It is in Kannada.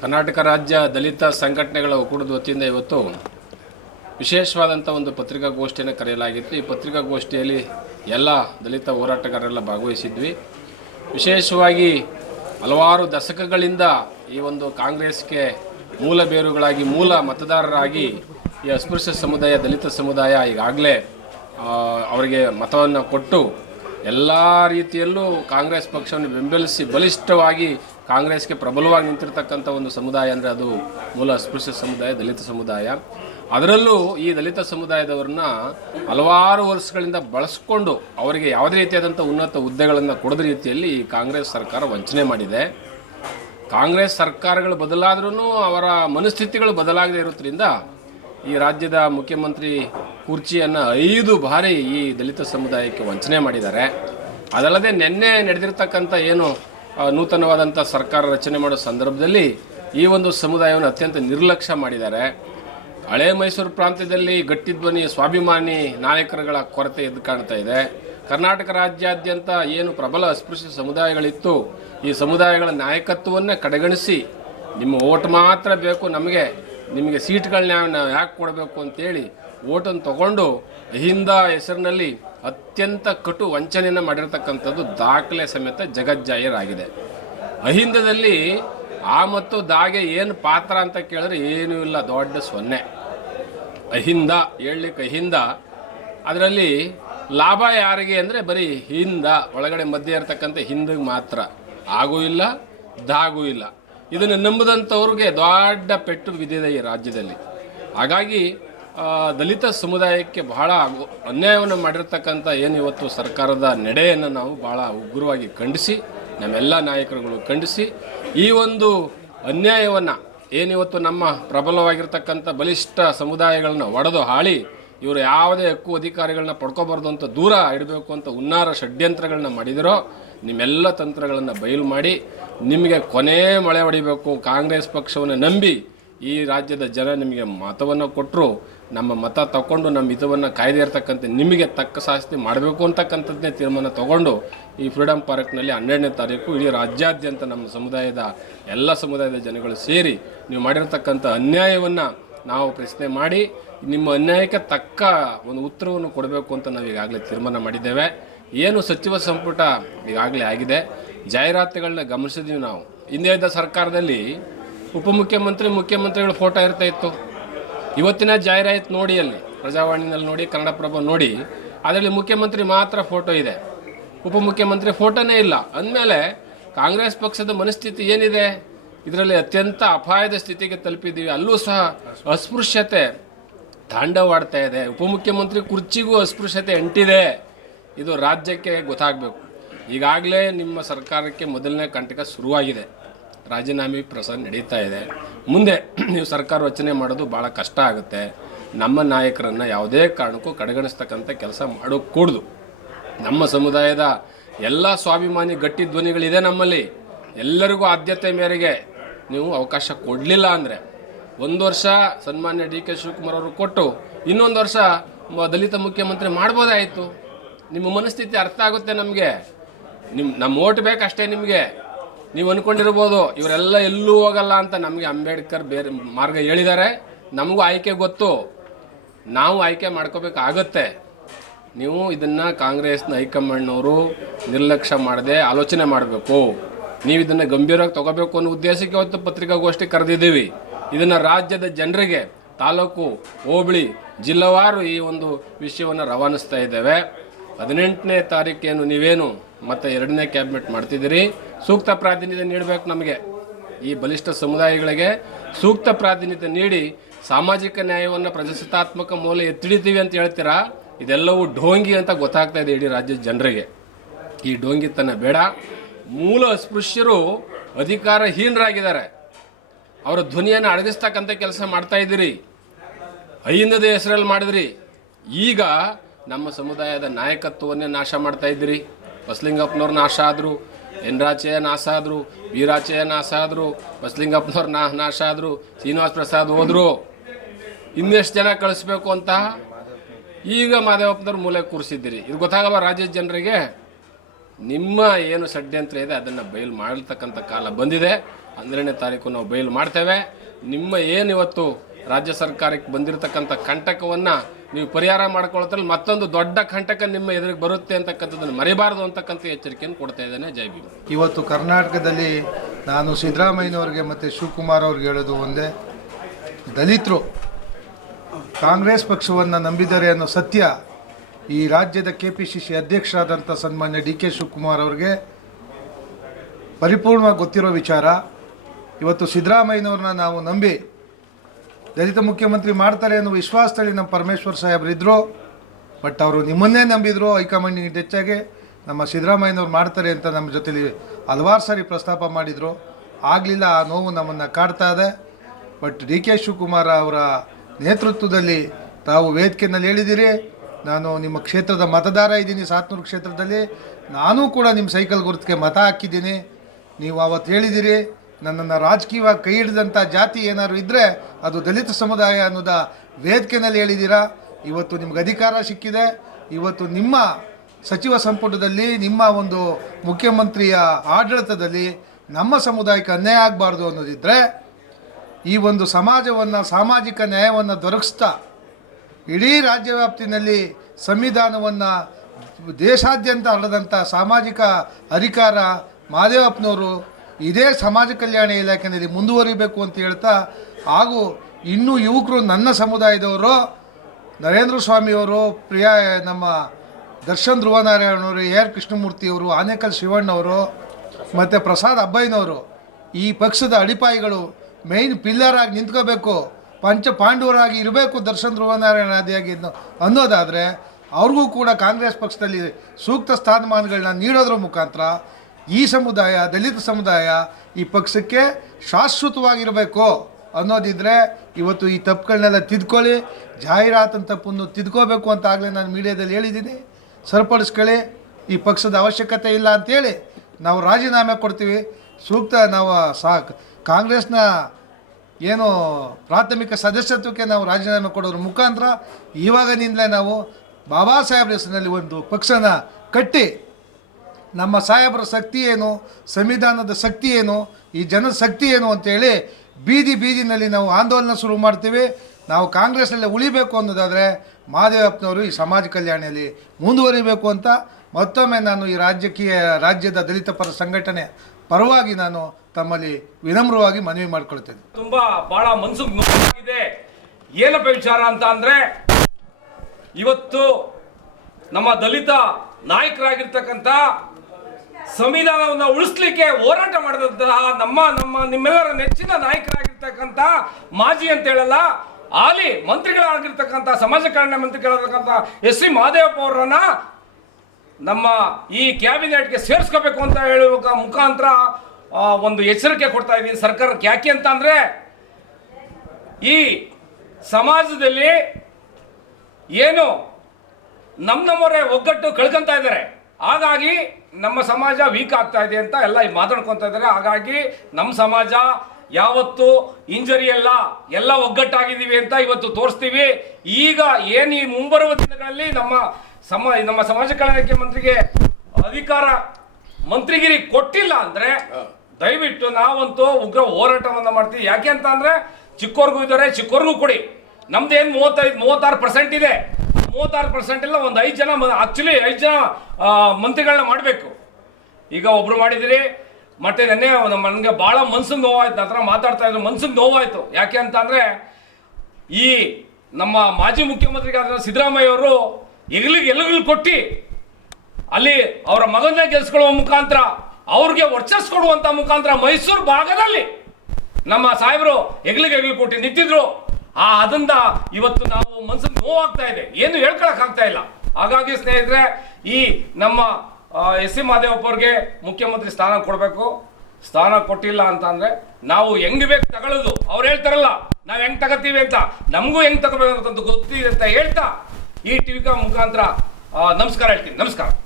ಕರ್ನಾಟಕ ರಾಜ್ಯ ದಲಿತ ಸಂಘಟನೆಗಳ ಒಕ್ಕೂಟದ ವತಿಯಿಂದ ಇವತ್ತು ವಿಶೇಷವಾದಂಥ ಒಂದು ಪತ್ರಿಕಾಗೋಷ್ಠಿಯನ್ನು ಕರೆಯಲಾಗಿತ್ತು. ಈ ಪತ್ರಿಕಾಗೋಷ್ಠಿಯಲ್ಲಿ ಎಲ್ಲ ದಲಿತ ಹೋರಾಟಗಾರರೆಲ್ಲ ಭಾಗವಹಿಸಿದ್ವಿ. ವಿಶೇಷವಾಗಿ ಹಲವಾರು ದಶಕಗಳಿಂದ ಈ ಒಂದು ಕಾಂಗ್ರೆಸ್ಗೆ ಮೂಲ ಬೇರುಗಳಾಗಿ ಮೂಲ ಮತದಾರರಾಗಿ ಈ ಅಸ್ಪೃಶ್ಯ ಸಮುದಾಯ ದಲಿತ ಸಮುದಾಯ ಈಗಾಗಲೇ ಅವರಿಗೆ ಮತವನ್ನು ಕೊಟ್ಟು ಎಲ್ಲ ರೀತಿಯಲ್ಲೂ ಕಾಂಗ್ರೆಸ್ ಪಕ್ಷವನ್ನು ಬೆಂಬಲಿಸಿ ಬಲಿಷ್ಠವಾಗಿ ಕಾಂಗ್ರೆಸ್ಗೆ ಪ್ರಬಲವಾಗಿ ನಿಂತಿರ್ತಕ್ಕಂಥ ಒಂದು ಸಮುದಾಯ ಅಂದರೆ ಅದು ಮೂಲ ಅಸ್ಪೃಶ್ಯ ಸಮುದಾಯ ದಲಿತ ಸಮುದಾಯ. ಅದರಲ್ಲೂ ಈ ದಲಿತ ಸಮುದಾಯದವ್ರನ್ನ ಹಲವಾರು ವರ್ಷಗಳಿಂದ ಬಳಸ್ಕೊಂಡು ಅವರಿಗೆ ಯಾವುದೇ ರೀತಿಯಾದಂಥ ಉನ್ನತ ಹುದ್ದೆಗಳನ್ನು ಕೊಡದ ರೀತಿಯಲ್ಲಿ ಈ ಕಾಂಗ್ರೆಸ್ ಸರ್ಕಾರ ವಂಚನೆ ಮಾಡಿದೆ. ಕಾಂಗ್ರೆಸ್ ಸರ್ಕಾರಗಳು ಬದಲಾದ್ರೂ ಅವರ ಮನಸ್ಥಿತಿಗಳು ಬದಲಾಗದೇ ಇರೋದ್ರಿಂದ ಈ ರಾಜ್ಯದ ಮುಖ್ಯಮಂತ್ರಿ ಕುರ್ಚಿಯನ್ನು 5 ಬಾರಿ ಈ ದಲಿತ ಸಮುದಾಯಕ್ಕೆ ವಂಚನೆ ಮಾಡಿದ್ದಾರೆ. ಅದಲ್ಲದೆ ನಿನ್ನೆ ನಡೆದಿರ್ತಕ್ಕಂಥ ಏನು ನೂತನವಾದಂಥ ಸರ್ಕಾರ ರಚನೆ ಮಾಡೋ ಸಂದರ್ಭದಲ್ಲಿ ಈ ಒಂದು ಸಮುದಾಯವನ್ನು ಅತ್ಯಂತ ನಿರ್ಲಕ್ಷ್ಯ ಮಾಡಿದ್ದಾರೆ. ಹಳೆ ಮೈಸೂರು ಪ್ರಾಂತ್ಯದಲ್ಲಿ ಗಟ್ಟಿಧ್ವನಿ ಸ್ವಾಭಿಮಾನಿ ನಾಯಕರುಗಳ ಕೊರತೆ ಎದ್ದು ಕಾಣ್ತಾ ಇದೆ. ಕರ್ನಾಟಕ ರಾಜ್ಯಾದ್ಯಂತ ಏನು ಪ್ರಬಲ ಅಸ್ಪೃಶ್ಯ ಸಮುದಾಯಗಳಿತ್ತು, ಈ ಸಮುದಾಯಗಳ ನಾಯಕತ್ವವನ್ನೇ ಕಡೆಗಣಿಸಿ ನಿಮ್ಮ ಓಟ್ ಮಾತ್ರ ಬೇಕು ನಿಮಗೆ ಸೀಟ್ಗಳನ್ನ ಯಾಕೆ ಕೊಡಬೇಕು ಅಂತೇಳಿ ಓಟನ್ನು ತಗೊಂಡು ಅಹಿಂದ ಹೆಸರಿನಲ್ಲಿ ಅತ್ಯಂತ ಕಟು ವಂಚನೆಯನ್ನು ಮಾಡಿರ್ತಕ್ಕಂಥದ್ದು ದಾಖಲೆ ಸಮೇತ ಜಗಜ್ಜಾಹೀರಾಗಿದೆ. ಅಹಿಂದದಲ್ಲಿ ಆ ಮತ್ತು ದಾಗೆ ಏನು ಪಾತ್ರ ಅಂತ ಕೇಳಿದ್ರೆ ಏನೂ ಇಲ್ಲ, ದೊಡ್ಡ ಸೊನ್ನೆ. ಅಹಿಂದ ಹೇಳಲಿಕ್ಕೆ ಅಹಿಂದ, ಅದರಲ್ಲಿ ಲಾಭ ಯಾರಿಗೆ ಅಂದರೆ ಬರೀ ಹಿಂದ ಒಳಗಡೆ ಮಧ್ಯೆ ಇರತಕ್ಕಂಥ ಹಿಂದಿಗೆ ಮಾತ್ರ, ಆಗೂ ಇಲ್ಲ ದಾಗೂ ಇಲ್ಲ. ಇದನ್ನು ನಂಬದಂಥವ್ರಿಗೆ ದೊಡ್ಡ ಪೆಟ್ಟು ಬಿದ್ದಿದೆ ಈ ರಾಜ್ಯದಲ್ಲಿ. ಹಾಗಾಗಿ ದಲಿತ ಸಮುದಾಯಕ್ಕೆ ಬಹಳ ಅನ್ಯಾಯವನ್ನು ಮಾಡಿರ್ತಕ್ಕಂಥ ಏನು ಇವತ್ತು ಸರ್ಕಾರದ ನಡೆಯನ್ನು ನಾವು ಭಾಳ ಉಗ್ರವಾಗಿ ಖಂಡಿಸಿ, ನಮ್ಮೆಲ್ಲ ನಾಯಕರುಗಳು ಖಂಡಿಸಿ ಈ ಒಂದು ಅನ್ಯಾಯವನ್ನು ಏನಿವತ್ತು ನಮ್ಮ ಪ್ರಬಲವಾಗಿರ್ತಕ್ಕಂಥ ಬಲಿಷ್ಠ ಸಮುದಾಯಗಳನ್ನ ಒಡೆದು ಹಾಳಿ ಇವರು ಯಾವುದೇ ಹಕ್ಕು ಅಧಿಕಾರಿಗಳನ್ನ ಪಡ್ಕೋಬಾರ್ದು ಅಂತ ದೂರ ಇಡಬೇಕು ಅಂತ ಹುನ್ನಾರ ಷಡ್ಯಂತ್ರಗಳನ್ನ ಮಾಡಿದಿರೋ ನಿಮ್ಮೆಲ್ಲ ತಂತ್ರಗಳನ್ನು ಬಯಲು ಮಾಡಿ ನಿಮಗೆ ಕೊನೆ ಮಳೆ ಹೊಡಿಬೇಕು. ಕಾಂಗ್ರೆಸ್ ಪಕ್ಷವನ್ನು ನಂಬಿ ಈ ರಾಜ್ಯದ ಜನ ನಿಮಗೆ ಮತವನ್ನು ಕೊಟ್ಟರು, ನಮ್ಮ ಮತ ತಗೊಂಡು ನಮ್ಮ ಹಿತವನ್ನು ಕಾಯ್ದೆ ಇರ್ತಕ್ಕಂಥ ನಿಮಗೆ ತಕ್ಕ ಶಾಸ್ತಿ ಮಾಡಬೇಕು ಅಂತಕ್ಕಂಥದ್ದೇ ತೀರ್ಮಾನ ತಗೊಂಡು ಈ ಫ್ರೀಡಮ್ ಪಾರ್ಕ್ನಲ್ಲಿ 12ನೇ ತಾರೀಕು ಇಡೀ ರಾಜ್ಯಾದ್ಯಂತ ನಮ್ಮ ಸಮುದಾಯದ ಎಲ್ಲ ಸಮುದಾಯದ ಜನಗಳು ಸೇರಿ ನೀವು ಮಾಡಿರ್ತಕ್ಕಂಥ ಅನ್ಯಾಯವನ್ನು ನಾವು ಪ್ರಶ್ನೆ ಮಾಡಿ ನಿಮ್ಮ ಅನ್ಯಾಯಕ್ಕೆ ತಕ್ಕ ಒಂದು ಉತ್ತರವನ್ನು ಕೊಡಬೇಕು ಅಂತ ನಾವು ಈಗಾಗಲೇ ತೀರ್ಮಾನ ಮಾಡಿದ್ದೇವೆ. ಏನು ಸಚಿವ ಸಂಪುಟ ಈಗಾಗಲೇ ಆಗಿದೆ, ಜಾಹೀರಾತುಗಳನ್ನ ಗಮನಿಸಿದ್ದೀವಿ ನಾವು. ಹಿಂದೆ ಇದ್ದ ಸರ್ಕಾರದಲ್ಲಿ ಉಪಮುಖ್ಯಮಂತ್ರಿ ಮುಖ್ಯಮಂತ್ರಿಗಳ ಫೋಟೋ ಇರ್ತಾ ಇತ್ತು. ಇವತ್ತಿನ ಜಾಹೀರಾತು ನೋಡಿ, ಅಲ್ಲಿ ಪ್ರಜಾವಾಣಿನಲ್ಲಿ ನೋಡಿ, ಕನ್ನಡಪ್ರಭ ನೋಡಿ, ಅದರಲ್ಲಿ ಮುಖ್ಯಮಂತ್ರಿ ಮಾತ್ರ ಫೋಟೋ ಇದೆ, ಉಪಮುಖ್ಯಮಂತ್ರಿ ಫೋಟೋನೇ ಇಲ್ಲ. ಅಂದಮೇಲೆ ಕಾಂಗ್ರೆಸ್ ಪಕ್ಷದ ಮನಸ್ಥಿತಿ ಏನಿದೆ, ಇದರಲ್ಲಿ ಅತ್ಯಂತ ಅಪಾಯದ ಸ್ಥಿತಿಗೆ ತಲುಪಿದ್ದೀವಿ. ಅಲ್ಲೂ ಸಹ ಅಸ್ಪೃಶ್ಯತೆ ತಾಂಡವಾಡ್ತಾ ಇದೆ. ಉಪಮುಖ್ಯಮಂತ್ರಿ ಕುರ್ಚಿಗೂ ಅಸ್ಪೃಶ್ಯತೆ ಅಂಟಿದೆ. ಇದು ರಾಜ್ಯಕ್ಕೆ ಗೊತ್ತಾಗಬೇಕು. ಈಗಾಗಲೇ ನಿಮ್ಮ ಸರ್ಕಾರಕ್ಕೆ ಮೊದಲನೇ ಕಂಟಕ ಶುರುವಾಗಿದೆ, ರಾಜೀನಾಮೆ ಪ್ರಸಾರ ನಡೀತಾ ಇದೆ. ಮುಂದೆ ನೀವು ಸರ್ಕಾರ ರಚನೆ ಮಾಡೋದು ಭಾಳ ಕಷ್ಟ ಆಗುತ್ತೆ. ನಮ್ಮ ನಾಯಕರನ್ನು ಯಾವುದೇ ಕಾರಣಕ್ಕೂ ಕಡೆಗಣಿಸ್ತಕ್ಕಂಥ ಕೆಲಸ ಮಾಡೋಕ್ಕೂಡ್ದು. ನಮ್ಮ ಸಮುದಾಯದ ಎಲ್ಲ ಸ್ವಾಭಿಮಾನಿ ಗಟ್ಟಿ ಧ್ವನಿಗಳಿದೆ ನಮ್ಮಲ್ಲಿ. ಎಲ್ಲರಿಗೂ ಆದ್ಯತೆ ಮೇರೆಗೆ ನೀವು ಅವಕಾಶ ಕೊಡಲಿಲ್ಲ ಅಂದರೆ, ಒಂದು ವರ್ಷ ಸನ್ಮಾನ್ಯ ಡಿ ಕೆ ಶಿವಕುಮಾರ್ ಅವರು ಕೊಟ್ಟು ಇನ್ನೊಂದು ವರ್ಷ ದಲಿತ ಮುಖ್ಯಮಂತ್ರಿ ಮಾಡ್ಬೋದಾಯಿತು. ನಿಮ್ಮ ಮನಸ್ಥಿತಿ ಅರ್ಥ ಆಗುತ್ತೆ ನಮಗೆ. ನಮ್ಮ ಓಟ್ ಬೇಕಷ್ಟೇ ನಿಮಗೆ. ನೀವು ಅಂದ್ಕೊಂಡಿರ್ಬೋದು ಇವರೆಲ್ಲ ಎಲ್ಲೂ ಹೋಗಲ್ಲ ಅಂತ. ನಮಗೆ ಅಂಬೇಡ್ಕರ್ ಬೇರೆ ಮಾರ್ಗ ಹೇಳಿದ್ದಾರೆ, ನಮಗೂ ಆಯ್ಕೆ ಗೊತ್ತು, ನಾವು ಆಯ್ಕೆ ಮಾಡ್ಕೋಬೇಕಾಗತ್ತೆ. ನೀವು ಇದನ್ನು ಕಾಂಗ್ರೆಸ್ನ ಹೈಕಮಾಂಡ್ನವರು ನಿರ್ಲಕ್ಷ್ಯ ಮಾಡದೆ ಆಲೋಚನೆ ಮಾಡಬೇಕು. ನೀವು ಇದನ್ನು ಗಂಭೀರವಾಗಿ ತಗೋಬೇಕು ಅನ್ನೋ ಉದ್ದೇಶಕ್ಕೆ ಇವತ್ತು ಪತ್ರಿಕಾಗೋಷ್ಠಿ ಕರೆದಿದ್ದೀವಿ. ಇದನ್ನು ರಾಜ್ಯದ ಜನರಿಗೆ ತಾಲೂಕು, ಹೋಬಳಿ, ಜಿಲ್ಲಾವಾರು ಈ ಒಂದು ವಿಷಯವನ್ನು ರವಾನಿಸ್ತಾ ಇದ್ದೇವೆ. 18ನೇ ತಾರೀಕೇನು ನೀವೇನು ಮತ್ತು 2ನೇ ಕ್ಯಾಬಿನೆಟ್ ಮಾಡ್ತಿದ್ದೀರಿ, ಸೂಕ್ತ ಪ್ರಾತಿನಿಧ್ಯ ನೀಡಬೇಕು. ನಮಗೆ ಈ ಬಲಿಷ್ಠ ಸಮುದಾಯಗಳಿಗೆ ಸೂಕ್ತ ಪ್ರಾತಿನಿಧ್ಯ ನೀಡಿ ಸಾಮಾಜಿಕ ನ್ಯಾಯವನ್ನು ಪ್ರಜಾಸತ್ತಾತ್ಮಕ ಮೌಲ್ಯ ಎತ್ತಿಡಿತೀವಿ ಅಂತ ಹೇಳ್ತೀರಾ. ಇದೆಲ್ಲವೂ ಢೋಂಗಿ ಅಂತ ಗೊತ್ತಾಗ್ತಾ ಇದೆ ಇಡೀ ರಾಜ್ಯದ ಜನರಿಗೆ. ಈ ಢೋಂಗಿತನ ಬೇಡ. ಮೂಲ ಅಸ್ಪೃಶ್ಯರು ಅಧಿಕಾರಹೀನರಾಗಿದ್ದಾರೆ. ಅವರ ಧ್ವನಿಯನ್ನು ಅಡಗಿಸ್ತಕ್ಕಂಥ ಕೆಲಸ ಮಾಡ್ತಾ ಇದ್ದೀರಿ. ಅಹಿಂದದ ಹೆಸರಲ್ಲಿ ಮಾಡಿದ್ರಿ. ಈಗ ನಮ್ಮ ಸಮುದಾಯದ ನಾಯಕತ್ವವನ್ನೇ ನಾಶ ಮಾಡ್ತಾ ಇದ್ದೀರಿ. ಬಸಲಿಂಗಪ್ಪನವ್ರು ನಾಶ ಆದರು, ಎನ್ ರಾಚಯ್ಯ ನಾಶ ಆದರು, ವೀರಾಚಯ್ಯ ನಾಶ ಆದರು, ಬಸಲಿಂಗಪ್ಪನವ್ರು ನಾಶ ಆದರು, ಶ್ರೀನಿವಾಸ ಪ್ರಸಾದ್ ಹೋದರು. ಇನ್ನೆಷ್ಟು ಜನ ಕಳಿಸ್ಬೇಕು ಅಂತ ಈಗ ಮಾದೇವಪ್ಪನವ್ರು ಮೂಲೆ ಕೂರಿಸಿದ್ದೀರಿ. ಇದು ಗೊತ್ತಾಗಲ್ಲ ರಾಜ್ಯದ ಜನರಿಗೆ. ನಿಮ್ಮ ಏನು ಷಡ್ಯಂತ್ರ ಇದೆ ಅದನ್ನು ಬಯಲು ಮಾಡತಕ್ಕಂಥ ಕಾಲ ಬಂದಿದೆ. 12ನೇ ತಾರೀಕು ನಾವು ಬಯಲು ಮಾಡ್ತೇವೆ. ನಿಮ್ಮ ಏನಿವತ್ತು ರಾಜ್ಯ ಸರ್ಕಾರಕ್ಕೆ ಬಂದಿರತಕ್ಕಂಥ ಕಂಟಕವನ್ನು ನೀವು ಪರಿಹಾರ ಮಾಡ್ಕೊಳ್ತಲ್ಲಿ ಮತ್ತೊಂದು ದೊಡ್ಡ ಕಂಟಕ ನಿಮ್ಮ ಎದುರಿಗೆ ಬರುತ್ತೆ ಅಂತಕ್ಕಂಥದ್ದನ್ನು ಮರಿಬಾರ್ದು ಅಂತಕ್ಕಂಥ ಎಚ್ಚರಿಕೆಯನ್ನು ಕೊಡ್ತಾ ಇದ್ದೇನೆ. ಜೈ ಭೀಮ್. ಇವತ್ತು ಕರ್ನಾಟಕದಲ್ಲಿ ನಾನು ಸಿದ್ದರಾಮಯ್ಯನವ್ರಿಗೆ ಮತ್ತು ಶಿವಕುಮಾರ್ ಅವ್ರಿಗೆ ಹೇಳೋದು ಒಂದೇ, ದಲಿತರು ಕಾಂಗ್ರೆಸ್ ಪಕ್ಷವನ್ನು ನಂಬಿದ್ದಾರೆ ಅನ್ನೋ ಸತ್ಯ ಈ ರಾಜ್ಯದ KPCC ಅಧ್ಯಕ್ಷರಾದಂಥ ಸನ್ಮಾನ್ಯ DK ಶಿವಕುಮಾರ್ ಅವ್ರಿಗೆ ಪರಿಪೂರ್ಣವಾಗಿ ಗೊತ್ತಿರೋ ವಿಚಾರ. ಇವತ್ತು ಸಿದ್ದರಾಮಯ್ಯನವ್ರನ್ನ ನಾವು ನಂಬಿ ದಲಿತ ಮುಖ್ಯಮಂತ್ರಿ ಮಾಡ್ತಾರೆ ಅನ್ನೋ ವಿಶ್ವಾಸದಲ್ಲಿ ನಮ್ಮ ಪರಮೇಶ್ವರ್ ಸಾಹೇಬರಿದ್ದರು. ಬಟ್ ಅವರು ನಿಮ್ಮನ್ನೇ ನಂಬಿದ್ರು. ಹೈಕಮಾಂಡಿಗಿಂತ ಹೆಚ್ಚಾಗಿ ನಮ್ಮ ಸಿದ್ದರಾಮಯ್ಯನವ್ರು ಮಾಡ್ತಾರೆ ಅಂತ ನಮ್ಮ ಜೊತೆಲಿ ಹಲವಾರು ಸಾರಿ ಪ್ರಸ್ತಾಪ ಮಾಡಿದರು. ಆಗಲಿಲ್ಲ. ಆ ನೋವು ನಮ್ಮನ್ನು ಕಾಡ್ತಾ ಇದೆ. ಬಟ್ DK ಶಿವಕುಮಾರ್ ಅವರ ನೇತೃತ್ವದಲ್ಲಿ ತಾವು ವೇದಿಕೆಯಲ್ಲಿ ಹೇಳಿದ್ದೀರಿ, ನಾನು ನಿಮ್ಮ ಕ್ಷೇತ್ರದ ಮತದಾರ ಇದ್ದೀನಿ, ಸಾತ್ನೂರು ಕ್ಷೇತ್ರದಲ್ಲಿ ನಾನೂ ಕೂಡ ನಿಮ್ಮ ಸೈಕಲ್ ಗುರುತಿಗೆ ಮತ ಹಾಕಿದ್ದೀನಿ. ನೀವು ಅವತ್ತು ಹೇಳಿದ್ದೀರಿ, ನನ್ನನ್ನು ರಾಜಕೀಯವಾಗಿ ಕೈ ಹಿಡಿದಂಥ ಜಾತಿ ಏನಾದ್ರು ಇದ್ದರೆ ಅದು ದಲಿತ ಸಮುದಾಯ ಅನ್ನೋದ ವೇದಿಕೆಯಲ್ಲಿ ಹೇಳಿದ್ದೀರಾ. ಇವತ್ತು ನಿಮ್ಗೆ ಅಧಿಕಾರ ಸಿಕ್ಕಿದೆ. ಇವತ್ತು ನಿಮ್ಮ ಸಚಿವ ಸಂಪುಟದಲ್ಲಿ ನಿಮ್ಮ ಒಂದು ಮುಖ್ಯಮಂತ್ರಿಯ ಆಡಳಿತದಲ್ಲಿ ನಮ್ಮ ಸಮುದಾಯಕ್ಕೆ ಅನ್ಯಾಯ ಆಗಬಾರ್ದು ಅನ್ನೋದಿದ್ದರೆ ಈ ಒಂದು ಸಮಾಜವನ್ನು, ಸಾಮಾಜಿಕ ನ್ಯಾಯವನ್ನು ದೊರಕಿಸ್ತಾ ಇಡೀ ರಾಜ್ಯ ವ್ಯಾಪ್ತಿನಲ್ಲಿ ಸಂವಿಧಾನವನ್ನು ದೇಶಾದ್ಯಂತ ಹರಡಿದಂಥ ಸಾಮಾಜಿಕ ಅಧಿಕಾರ ಮಹದೇವಪ್ಪನವರು ಇದೇ ಸಮಾಜ ಕಲ್ಯಾಣ ಇಲಾಖೆಯಲ್ಲಿ ಮುಂದುವರಿಬೇಕು ಅಂತ ಹೇಳ್ತಾ, ಹಾಗೂ ಇನ್ನೂ ಯುವಕರು ನನ್ನ ಸಮುದಾಯದವರು ನರೇಂದ್ರ ಸ್ವಾಮಿಯವರು, ನಮ್ಮ ದರ್ಶನ್ ಧ್ರುವನಾರಾಯಣವರು, AR ಕೃಷ್ಣಮೂರ್ತಿಯವರು, ಆನೇಕಲ್ ಶಿವಣ್ಣವರು ಮತ್ತು ಪ್ರಸಾದ್ ಅಬ್ಬಯ್ಯನವರು ಈ ಪಕ್ಷದ ಅಡಿಪಾಯಿಗಳು ಮೇಯ್ನ್ ಪಿಲ್ಲರ್ ಆಗಿ ನಿಂತ್ಕೋಬೇಕು, ಪಂಚ ಪಾಂಡವರಾಗಿ ಇರಬೇಕು ದರ್ಶನ್ ಧ್ರುವನಾರಾಯಣಾದಿಯಾಗಿ ಅನ್ನೋದಾದರೆ ಅವ್ರಿಗೂ ಕೂಡ ಕಾಂಗ್ರೆಸ್ ಪಕ್ಷದಲ್ಲಿ ಸೂಕ್ತ ಸ್ಥಾನಮಾನಗಳನ್ನ ನೀಡೋದ್ರ ಮುಖಾಂತರ ಈ ಸಮುದಾಯ, ದಲಿತ ಸಮುದಾಯ ಈ ಪಕ್ಷಕ್ಕೆ ಶಾಶ್ವತವಾಗಿರಬೇಕು ಅನ್ನೋದಿದ್ದರೆ ಇವತ್ತು ಈ ತಪ್ಪುಗಳನ್ನೆಲ್ಲ ತಿದ್ಕೊಳ್ಳಿ. ಜಾಹೀರಾತಿನ ತಪ್ಪನ್ನು ತಿದ್ಕೋಬೇಕು ಅಂತ ಆಗಲೇ ನಾನು ಮೀಡಿಯಾದಲ್ಲಿ ಹೇಳಿದ್ದೀನಿ. ಸರಿಪಡಿಸ್ಕೊಳ್ಳಿ. ಈ ಪಕ್ಷದ ಅವಶ್ಯಕತೆ ಇಲ್ಲ ಅಂಥೇಳಿ ನಾವು ರಾಜೀನಾಮೆ ಕೊಡ್ತೀವಿ. ಸೂಕ್ತ ನಾವು ಕಾಂಗ್ರೆಸ್ನ ಏನು ಪ್ರಾಥಮಿಕ ಸದಸ್ಯತ್ವಕ್ಕೆ ನಾವು ರಾಜೀನಾಮೆ ಕೊಡೋದ್ರ ಮುಖಾಂತರ ಇವಾಗಿನಿಂದಲೇ ನಾವು ಬಾಬಾ ಸಾಹೇಬ್ರ ಹೆಸರಿನಲ್ಲಿ ಒಂದು ಪಕ್ಷನ ಕಟ್ಟಿ ನಮ್ಮ ಸಾಹೇಬರ ಶಕ್ತಿ ಏನು, ಸಂವಿಧಾನದ ಶಕ್ತಿ ಏನು, ಈ ಜನದ ಶಕ್ತಿ ಏನು ಅಂತೇಳಿ ಬೀದಿನಲ್ಲಿ ನಾವು ಆಂದೋಲನ ಶುರು ಮಾಡ್ತೀವಿ. ನಾವು ಕಾಂಗ್ರೆಸ್ನಲ್ಲಿ ಉಳಿಬೇಕು ಅನ್ನೋದಾದರೆ ಮಹದೇವಪ್ಪನವರು ಈ ಸಮಾಜ ಕಲ್ಯಾಣದಲ್ಲಿ ಮುಂದುವರಿಬೇಕು ಅಂತ ಮತ್ತೊಮ್ಮೆ ನಾನು ಈ ರಾಜ್ಯದ ದಲಿತ ಪರ ಸಂಘಟನೆ ಪರವಾಗಿ ನಾನು ತಮ್ಮಲ್ಲಿ ವಿನಮ್ರವಾಗಿ ಮನವಿ ಮಾಡ್ಕೊಳ್ತೇನೆ. ತುಂಬಾ ಬಹಳ ಮನಸ್ಸಿಗೆ ನೋವಾಗಿದೆ. ಏನಪ್ಪ ವಿಚಾರ ಅಂತ ಅಂದ್ರೆ, ಇವತ್ತು ನಮ್ಮ ದಲಿತ ನಾಯಕರಾಗಿರ್ತಕ್ಕಂಥ ಸಂವಿಧಾನವನ್ನು ಉಳಿಸ್ಲಿಕ್ಕೆ ಹೋರಾಟ ಮಾಡಿದಂತಹ ನಿಮ್ಮೆಲ್ಲರ ನೆಚ್ಚಿನ ನಾಯಕರಾಗಿರ್ತಕ್ಕಂಥ ಮಾಜಿ ಅಂತ ಹೇಳಲ್ಲ, ಹಾಲಿ ಮಂತ್ರಿಗಳಾಗಿರ್ತಕ್ಕಂಥ ಸಮಾಜ ಕಲ್ಯಾಣ ಮಂತ್ರಿಗಳಾಗಿರ್ತಕ್ಕಂಥ SC ಮಹದೇವಪ್ಪ ಅವರನ್ನ ನಮ್ಮ ಈ ಕ್ಯಾಬಿನೆಟ್ಗೆ ಸೇರಿಸ್ಕೋಬೇಕು ಅಂತ ಹೇಳುವ ಮುಖಾಂತರ ಒಂದು ಎಚ್ಚರಿಕೆ ಕೊಡ್ತಾ ಇದ್ದೀನಿ ಸರ್ಕಾರಕ್ಕೆ. ಯಾಕೆ ಅಂತ ಅಂದ್ರೆ, ಈ ಸಮಾಜದಲ್ಲಿ ಏನು ನಮ್ಮವರೇ ಒಗ್ಗಟ್ಟು ಕಳ್ಕೊಂತ ಇದ್ದಾರೆ. ಹಾಗಾಗಿ ನಮ್ಮ ಸಮಾಜ ವೀಕ್ ಆಗ್ತಾ ಇದೆ ಅಂತ ಎಲ್ಲ ಮಾತಾಡ್ಕೊತಾ ಇದ್ದಾರೆ. ಹಾಗಾಗಿ ನಮ್ಮ ಸಮಾಜ ಯಾವತ್ತು ಇಂಜರಿ ಎಲ್ಲ ಒಗ್ಗಟ್ಟಾಗಿದ್ದೀವಿ ಅಂತ ಇವತ್ತು ತೋರಿಸ್ತೀವಿ. ಈಗ ಏನು ಈ ಮುಂಬರುವ ದಿನಗಳಲ್ಲಿ ನಮ್ಮ ಸಮಾಜ ಕಲ್ಯಾಣ ಮಂತ್ರಿಗೆ ಅಧಿಕಾರ ಮಂತ್ರಿಗಿರಿ ಕೊಟ್ಟಿಲ್ಲ ಅಂದ್ರೆ ದಯವಿಟ್ಟು ನಾವಂತೂ ಉಗ್ರ ಹೋರಾಟವನ್ನು ಮಾಡ್ತೀವಿ. ಯಾಕೆ ಅಂತ ಅಂದ್ರೆ, ಚಿಕ್ಕೋರ್ಗೂ ಇದ್ದಾರೆ, ಚಿಕ್ಕೋರ್ಗೂ ಕೊಡಿ. ನಮ್ದೇನು 36% ಇದೆ. 36% ಇಲ್ಲ, ಒಂದು 5 ಜನ, ಆಕ್ಚುಲಿ 5 ಜನ ಮಂತ್ರಿಗಳನ್ನ ಮಾಡಬೇಕು. ಈಗ ಒಬ್ರು ಮಾಡಿದಿರಿ. ಮತ್ತೆ ನೆನ್ನೆ ನನಗೆ ಭಾಳ ಮನ್ಸಿಗೆ ನೋವಾಯ್ತು. ಆ ಥರ ಮಾತಾಡ್ತಾ ಇದ್ರು, ಮನ್ಸಿಗೆ ನೋವಾಯ್ತು. ಯಾಕೆ ಅಂತ ಅಂದ್ರೆ, ಈ ನಮ್ಮ ಮಾಜಿ ಮುಖ್ಯಮಂತ್ರಿಗಾದ ಸಿದ್ದರಾಮಯ್ಯ ಅವರು ಎಲ್ಲಿಗೆ ಕೊಟ್ಟು ಅಲ್ಲಿ ಅವರ ಮಗನೇ ಗೆಲ್ಸ್ಕೊಳ್ಳುವ ಮುಖಾಂತರ, ಅವ್ರಿಗೆ ವರ್ಚಸ್ ಕೊಡುವಂತ ಮುಖಾಂತರ ಮೈಸೂರು ಭಾಗದಲ್ಲಿ ನಮ್ಮ ಸಾಹೇಬರು ಹೆಗ್ಲಿಗೆ ಕೊಟ್ಟು ನಿಂತಿದ್ರು. ಅದರಿಂದ ಇವತ್ತು ನಾವು ಮನಸ್ಸಿಗೆ ನೋವಾಗ್ತಾ ಇದೆ, ಏನು ಹೇಳ್ಕೊಳಕ್ ಆಗ್ತಾ ಇಲ್ಲ. ಹಾಗಾಗಿ ಸ್ನೇಹಿತರೆ, ಈ ನಮ್ಮ SC ಮಹದೇವಪ್ಪ ಅವ್ರಿಗೆ ಮುಖ್ಯಮಂತ್ರಿ ಸ್ಥಾನ ಕೊಡಬೇಕು. ಸ್ಥಾನ ಕೊಟ್ಟಿಲ್ಲ ಅಂತ ಅಂದ್ರೆ ನಾವು ಹೆಂಗ್ ಬೇಕು ತಗೊಳ್ಳೋದು. ಅವ್ರು ಹೇಳ್ತಾರಲ್ಲ, ನಾವ್ ಹೆಂಗ್ ತಗೋತೀವಿ ಅಂತ, ನಮಗೂ ಹೆಂಗ್ ತಗೋಬೇಕು ಅಂತ ಗೊತ್ತಿದೆ ಅಂತ ಹೇಳ್ತಾ ಈ ಟಿವಿ ಮುಖಾಂತರ ನಮಸ್ಕಾರ ಹೇಳ್ತೀನಿ. ನಮಸ್ಕಾರ.